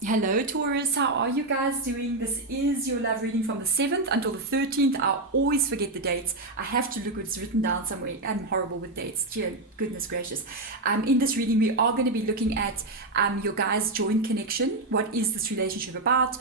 Hello Taurus, how are you guys doing? This is your love reading from the 7th until the 13th. I always forget the dates. I have to look what's written down somewhere. I'm horrible with dates. Dear goodness gracious. In this reading, we are going to be looking at your guys' joint connection. What is this relationship about?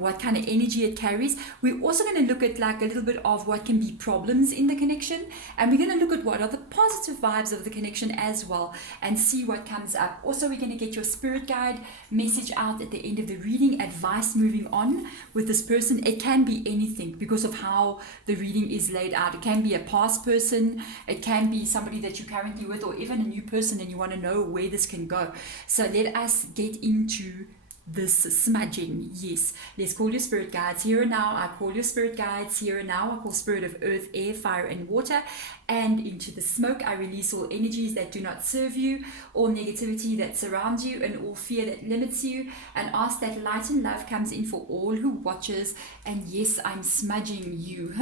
What kind of energy it carries. We're also going to look at like a little bit of what can be problems in the connection. And we're going to look at what are the positive vibes of the connection as well and see what comes up. Also, we're going to get your spirit guide message out at the end of the reading, advice moving on with this person. It can be anything because of how the reading is laid out. It can be a past person, it can be somebody that you're currently with, or even a new person and you want to know where this can go. So let us get into this smudging. Yes, let's call your spirit guides here and now. I call your spirit guides here and now. I call spirit of earth, air, fire and water, and into the smoke I release all energies that do not serve you, all negativity that surrounds you, and all fear that limits you, and ask that light and love comes in for all who watches. And yes, I'm smudging you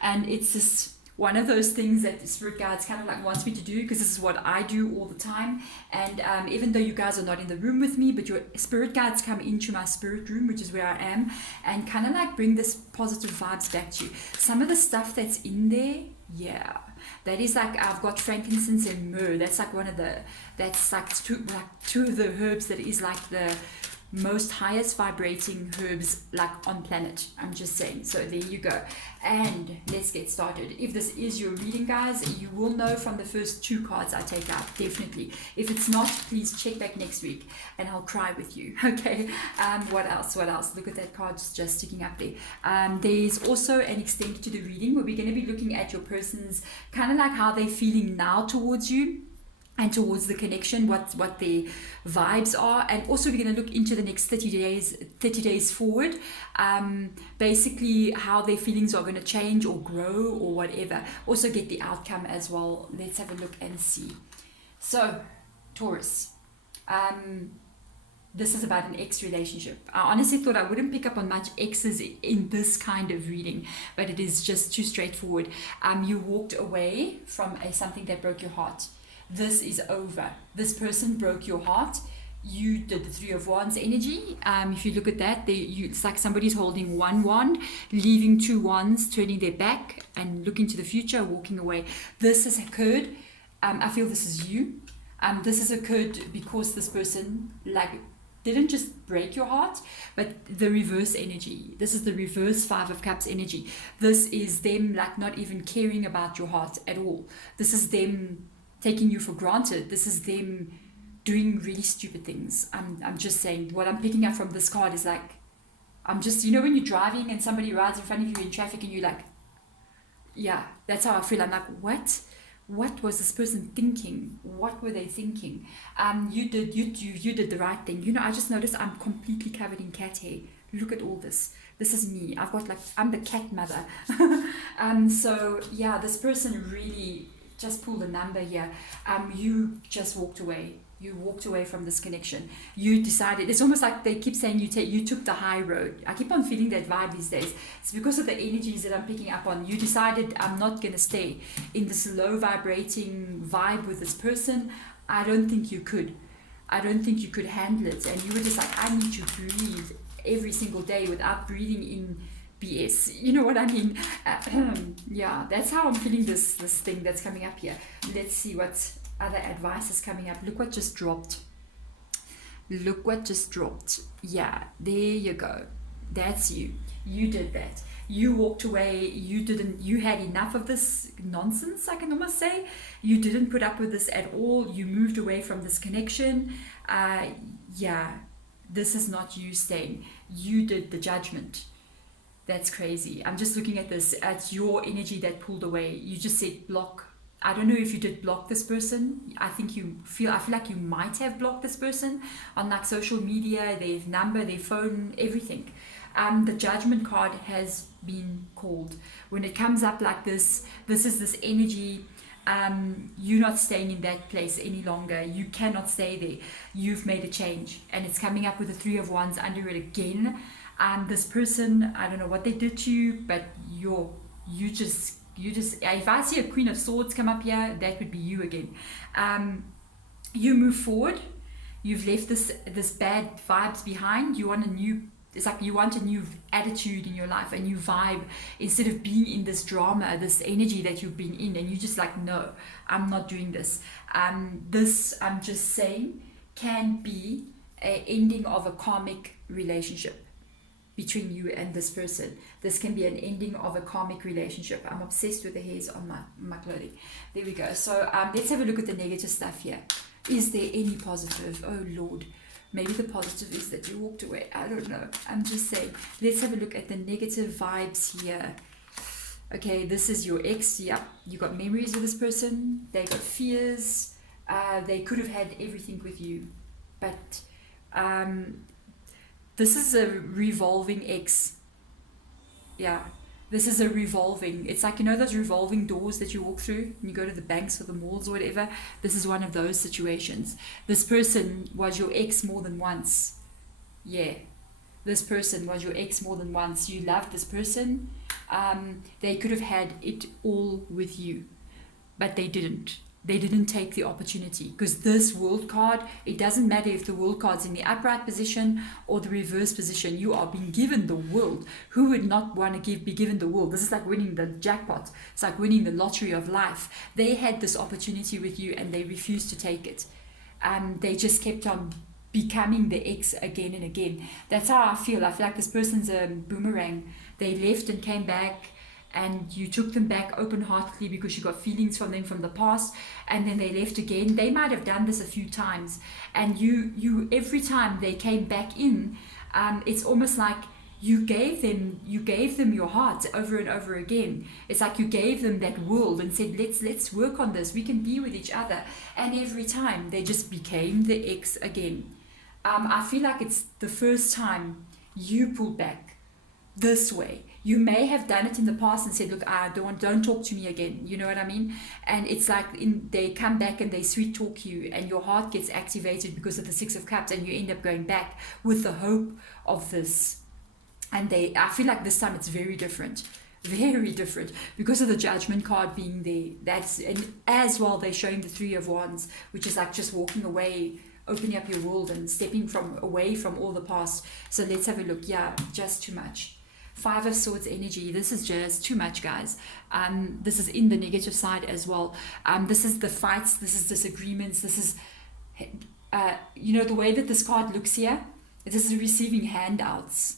and it's just one of those things that the spirit guides kind of like wants me to do, because this is what I do all the time. And even though you guys are not in the room with me, but your spirit guides come into my spirit room, which is where I am, and kind of like bring this positive vibes back to you. Some of the stuff that's in there, yeah, that is like, I've got frankincense and myrrh. That's like one of the, that's like two of the herbs that is like the most highest vibrating herbs like on planet. I'm just saying. So there you go. And let's get started. If this is your reading, guys, you will know from the first two cards I take out, definitely. If it's not, please check back next week and I'll cry with you. Okay. What else? Look at that card just sticking up there. There's also an extent to the reading where we're going to be looking at your person's kind of like how they're feeling now towards you and towards the connection, what their vibes are. And also we're going to look into the next 30 days forward, basically how their feelings are going to change or grow or whatever. Also get the outcome as well. Let's have a look and see. So Taurus, this is about an ex relationship. I honestly thought I wouldn't pick up on much exes in this kind of reading, but it is just too straightforward. You walked away from something that broke your heart. This is over. This person broke your heart. You did the Three of Wands energy. If you look at that, it's like somebody's holding one wand, leaving two wands, turning their back and looking to the future, walking away. This has occurred. I feel this is you. This has occurred because this person like didn't just break your heart, but the reverse energy. This is the reverse Five of Cups energy. This is them like not even caring about your heart at all. This is them taking you for granted. This is them doing really stupid things. I'm just saying, what I'm picking up from this card is like, I'm just, you know, when you're driving and somebody rides in front of you in traffic and you're like, yeah, that's how I feel. I'm like, what was this person thinking? What were they thinking? You did the right thing. You know, I just noticed I'm completely covered in cat hair. Look at all this. This is me. I'm the cat mother. So yeah, this person really just pulled a number here. You just walked away. You walked away from this connection. You decided, it's almost like they keep saying you took the high road. I keep on feeling that vibe these days. It's because of the energies that I'm picking up on. You decided, I'm not going to stay in this low vibrating vibe with this person. I don't think you could. I don't think you could handle it. And you were just like, I need to breathe every single day without breathing in BS. You know what I mean? Yeah, that's how I'm feeling this thing that's coming up here. Let's see what other advice is coming up. Look what just dropped. Look what just dropped. Yeah, there you go. That's you. You did that. You walked away. You had enough of this nonsense, I can almost say. You didn't put up with this at all. You moved away from this connection. Yeah, this is not you staying. You did the judgment. That's crazy. I'm just looking at this, at your energy that pulled away. You just said block. I don't know if you did block this person. I feel like you might have blocked this person on like social media, their number, their phone, everything. The judgment card has been called. When it comes up like this is this energy. You're not staying in that place any longer. You cannot stay there. You've made a change, and it's coming up with the Three of Wands under it again. This person, I don't know what they did to you, but you just, if I see a Queen of Swords come up here, that would be you again. You move forward. You've left this bad vibes behind. You want a new, it's like you want a new attitude in your life, a new vibe, instead of being in this drama, this energy that you've been in, and you just like, no, I'm not doing this. This, I'm just saying, can be an ending of a karmic relationship between you and this person. This can be an ending of a karmic relationship. I'm obsessed with the hairs on my clothing. There we go. So let's have a look at the negative stuff here. Is there any positive? Oh Lord, maybe the positive is that you walked away. I don't know. I'm just saying, let's have a look at the negative vibes here. Okay, this is your ex. Yep, you got memories of this person. They got fears. They could have had everything with you, but this is a revolving X. Yeah, this is a revolving. It's like, you know, those revolving doors that you walk through and you go to the banks or the malls or whatever. This is one of those situations. This person was your ex more than once. Yeah, this person was your ex more than once. You loved this person. They could have had it all with you, but they didn't. They didn't take the opportunity, because this world card, it doesn't matter if the world card's in the upright position or the reverse position. You are being given the world. Who would not want to be given the world? This is like winning the jackpot. It's like winning the lottery of life. They had this opportunity with you and they refused to take it. They just kept on becoming the ex again and again. That's how I feel. I feel like this person's a boomerang. They left and came back, and you took them back open-heartedly because you got feelings from them from the past, and then they left again. They might have done this a few times, and you every time they came back in, it's almost like you gave them your heart over and over again. It's like you gave them that world and said, let's work on this. We can be with each other. And every time they just became the ex again. I feel like it's the first time you pulled back this way. You may have done it in the past and said, look, don't talk to me again. You know what I mean? And it's like they come back and they sweet talk you, and your heart gets activated because of the Six of Cups, and you end up going back with the hope of this. And I feel like this time it's very different. Very different, because of the Judgment card being there. And as well, they're showing the Three of Wands, which is like just walking away, opening up your world and stepping away from all the past. So let's have a look. Yeah, just too much. Five of Swords energy. This is just too much, guys. This is in the negative side as well. This is the fights. This is disagreements. This is, the way that this card looks here. This is receiving handouts.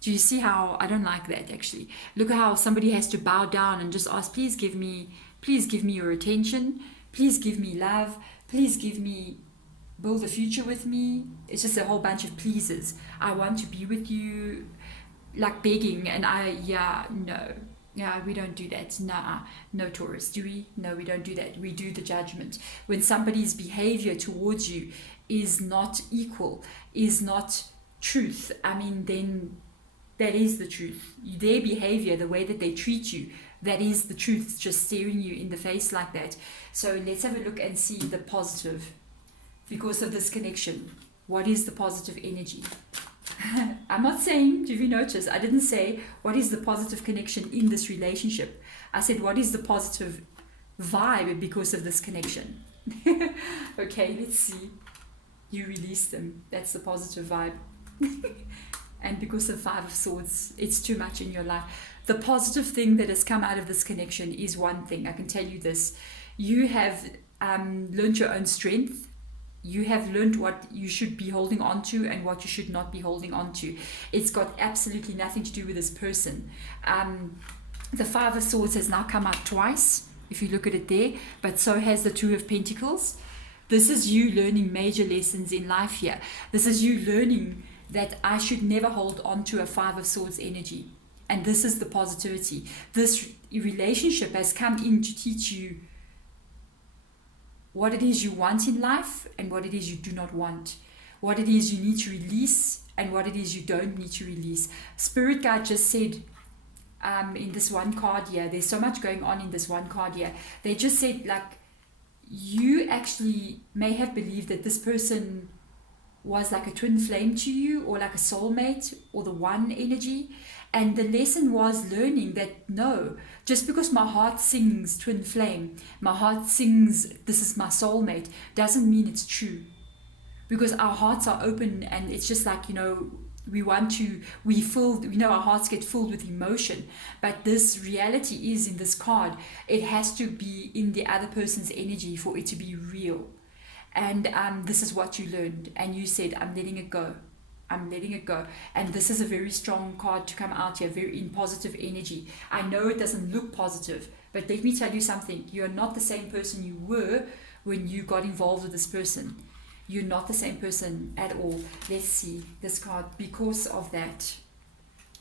Do you see how I don't like that? Actually, look how somebody has to bow down and just ask, please give me your attention. Please give me love. Please build a future with me. It's just a whole bunch of pleases. I want to be with you. Like begging, and we don't do that. No, Taurus, do we? No, we don't do that. We do the judgment. When somebody's behavior towards you is not equal, is not truth, then that is the truth. Their behavior, the way that they treat you, that is the truth. It's just staring you in the face like that. So let's have a look and see the positive. Because of this connection, what is the positive energy? I'm not saying, if you notice, I didn't say what is the positive connection in this relationship. I said what is the positive vibe because of this connection. Okay, let's see. You release them. That's the positive vibe. And because of Five of Swords, it's too much in your life. The positive thing that has come out of this connection is one thing. I can tell you this. You have learned your own strength. You have learned what you should be holding on to and what you should not be holding on to. It's got absolutely nothing to do with this person. The Five of Swords has now come out twice, if you look at it there, but so has the Two of Pentacles. This is you learning major lessons in life here. This is you learning that I should never hold on to a Five of Swords energy. And this is the positivity. This relationship has come in to teach you what it is you want in life and what it is you do not want. What it is you need to release and what it is you don't need to release. Spirit Guide just said in this one card here, there's so much going on in this one card here. They just said, like, you actually may have believed that this person was like a twin flame to you, or like a soulmate, or the one energy. And the lesson was learning that no, just because my heart sings twin flame, my heart sings this is my soulmate, doesn't mean it's true. because our hearts are open, and it's just like, our hearts get filled with emotion. But this reality is in this card, it has to be in the other person's energy for it to be real. And this is what you learned, and you said, I'm letting it go. I'm letting it go. And this is a very strong card to come out here, very in positive energy. I know it doesn't look positive, but let me tell you something. You're not the same person you were when you got involved with this person. You're not the same person at all. Let's see this card, because of that,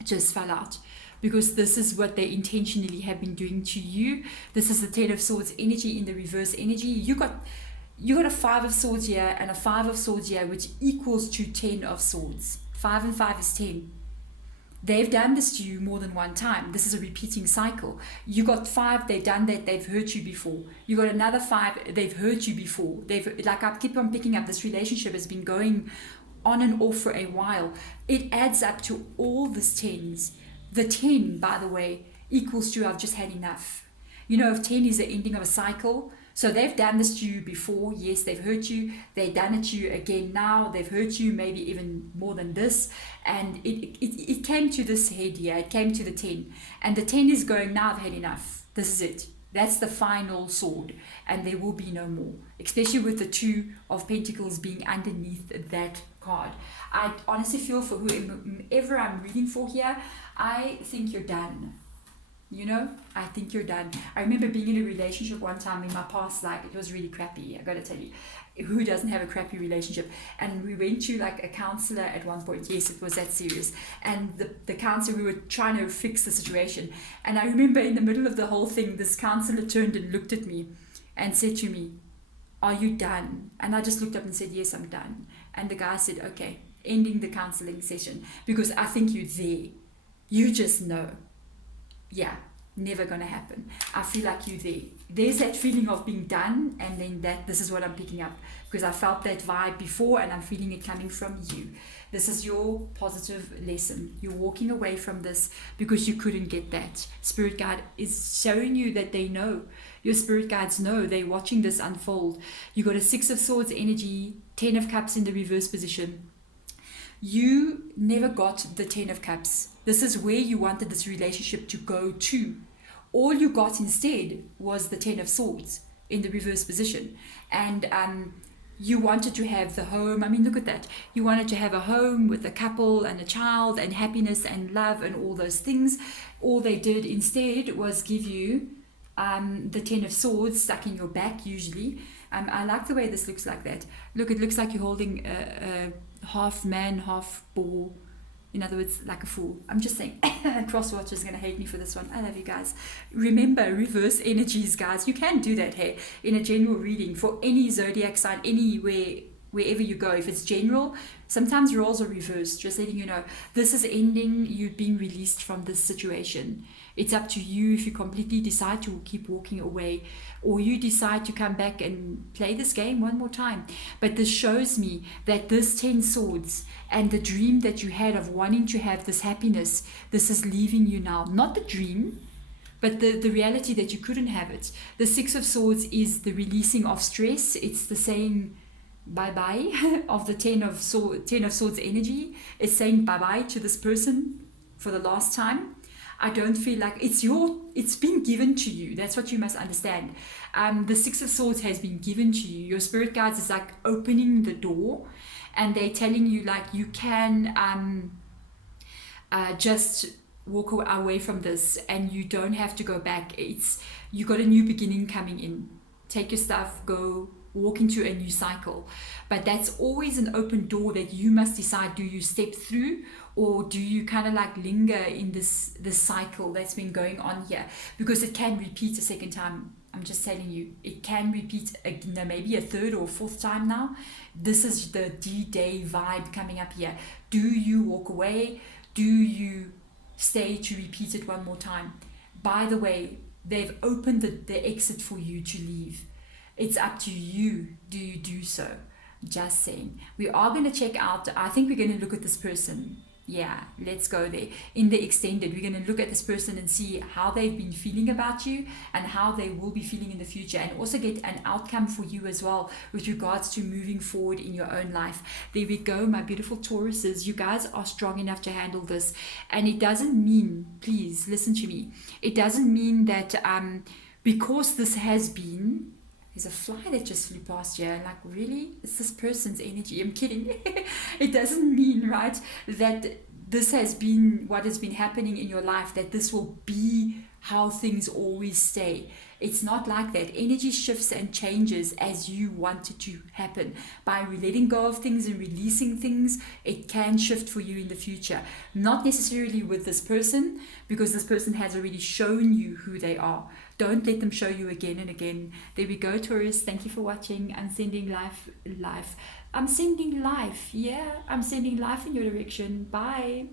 just fell out. Because this is what they intentionally have been doing to you. This is the Ten of Swords energy in the reverse energy. You got a 5 of Swords here and a 5 of Swords here, which equals to 10 of Swords. 5 and 5 is 10. They've done this to you more than one time. This is a repeating cycle. You got 5, they've done that, they've hurt you before. You got another 5, they've hurt you before. I keep on picking up, this relationship has been going on and off for a while. It adds up to all these 10s. The 10, by the way, equals to I've just had enough. If 10 is the ending of a cycle, so they've done this to you before. Yes, they've hurt you. They've done it to you again now. They've hurt you maybe even more than this. And it came to this head here. It came to the 10. And the 10 is going, now I've had enough. This is it. That's the final sword. And there will be no more. Especially with the 2 of Pentacles being underneath that card. I honestly feel for whoever I'm reading for here, I think you're done. I think you're done. I remember being in a relationship one time in my past, like it was really crappy. I gotta tell you, who doesn't have a crappy relationship? And we went to like a counselor at one point. Yes, it was that serious. And the counselor, we were trying to fix the situation. And I remember in the middle of the whole thing, this counselor turned and looked at me and said to me, "Are you done?" And I just looked up and said, "Yes, I'm done." And the guy said, "Okay, ending the counseling session, because I think you're there. You just know." Yeah, never gonna happen. I feel like you're there. There's that feeling of being done, and then this is what I'm picking up, because I felt that vibe before and I'm feeling it coming from you. This is your positive lesson. You're walking away from this because you couldn't get that. Spirit guide is showing you that they know. Your spirit guides know. They're watching this unfold. You got a 6 of Swords energy, 10 of Cups in the reverse position. You never got the 10 of Cups. This is where you wanted this relationship to go to. All you got instead was the 10 of Swords in the reverse position. And you wanted to have the home. I mean, look at that. You wanted to have a home with a couple and a child and happiness and love and all those things. All they did instead was give you the 10 of Swords stuck in your back usually. I like the way this looks like that. Look, it looks like you're holding a half man, half ball. In other words, like a fool. I'm just saying, crosswatchers is going to hate me for this one. I love you guys. Remember, reverse energies, guys. You can do that here in a general reading for any zodiac sign, anywhere, wherever you go. If it's general, sometimes roles are reversed. Just letting you know. This is ending. You're being released from this situation. It's up to you if you completely decide to keep walking away, or you decide to come back and play this game one more time. But this shows me that this 10 swords and the dream that you had of wanting to have this happiness, this is leaving you now. Not the dream, but the reality that you couldn't have it. The 6 of Swords is the releasing of stress. It's the saying bye-bye of the 10 of Swords energy. It's saying bye-bye to this person for the last time. I don't feel like it's been given to you. That's what you must understand. The 6 of Swords has been given to you. Your spirit guides is like opening the door, and they're telling you like you can just walk away from this, and you don't have to go back. You got a new beginning coming in. Take your stuff, go walk into a new cycle. But that's always an open door that you must decide, do you step through, or do you kind of like linger in this cycle that's been going on here? Because it can repeat a second time. I'm just telling you, it can repeat maybe a third or fourth time now. This is the D-Day vibe coming up here. Do you walk away? Do you stay to repeat it one more time? By the way, they've opened the exit for you to leave. It's up to you. Do you do so? Just saying. We are going to check out, I think we're going to look at this person. Yeah, let's go there. In the extended, we're going to look at this person and see how they've been feeling about you and how they will be feeling in the future, and also get an outcome for you as well with regards to moving forward in your own life. There we go, my beautiful Tauruses. You guys are strong enough to handle this. And it doesn't mean, please listen to me, it doesn't mean that because this has been, there's a fly that just flew past here. Like, really? It's this person's energy. I'm kidding. It doesn't mean, right, that this has been what has been happening in your life, that this will be how things always stay. It's not like that. Energy shifts and changes as you want it to happen. By letting go of things and releasing things, it can shift for you in the future. Not necessarily with this person, because this person has already shown you who they are. Don't let them show you again and again. There we go, Taurus. Thank you for watching. I'm sending life. I'm sending life. Yeah, I'm sending life in your direction. Bye.